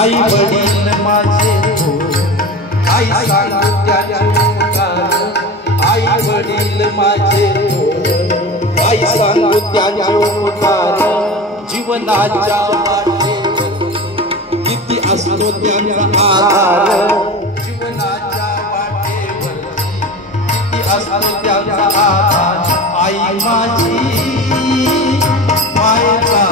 आई वडील माझे आई सांगू त्याच्या आई वडील माझे आई सांगू त्याच्या जीवनाच्या वाटेत किती असतो त्यांचा आधार जीवनाच्या वाटेवर किती असतो त्यांचा आधार आई माझी मायेचा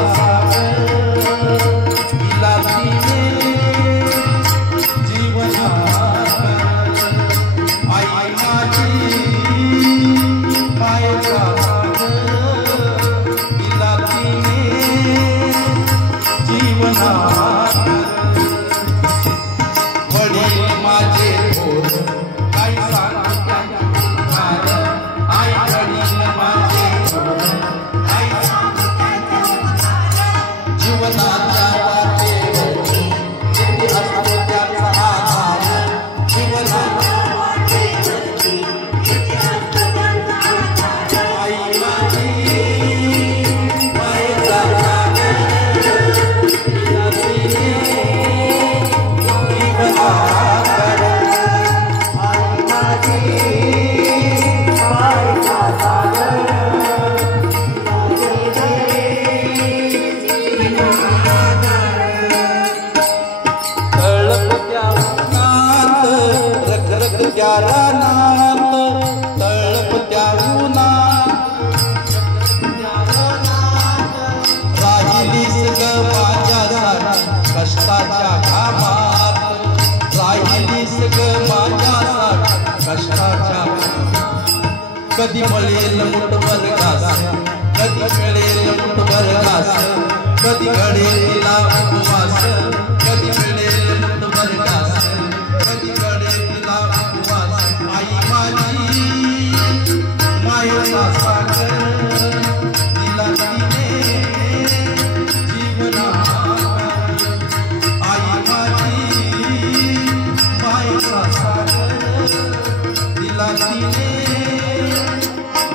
कष्टाच्या घामात राहिलीस ग माझ्यासाठी कष्टाच्या कधी मिळेल मुठभर घास कधी मिळेल मुठभर घास कधी घडेल तिला उपवास कधी मिळेल मुठभर घास कधी घडेल तिला उपवास आई माझी मायेचा सागर तिला तिने जीवना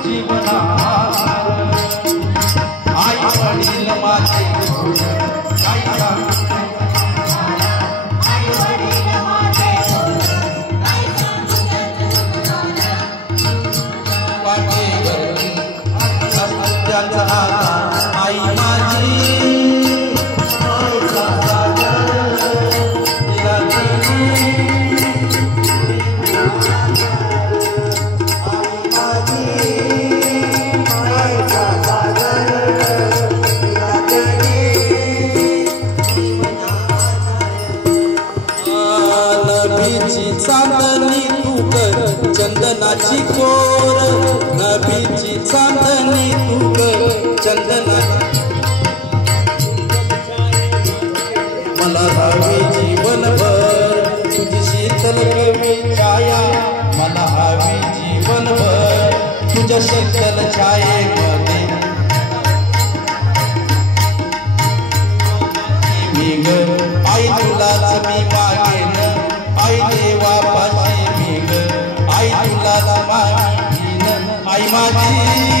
जीवना आई वडील माझे आई माझी चांदणी तू कर चंदनाची कोर नभीची चांदणी तू कर चंदना मला हवी जीवनभर तुझी शीतल कवी छाया मला हवी जीवनभर तुझ्या शीतल छायेमध्ये मी ग आई तुलाच मी मागेन आई देवा पाशी मी ग आई तुलाच मागेन आई माझी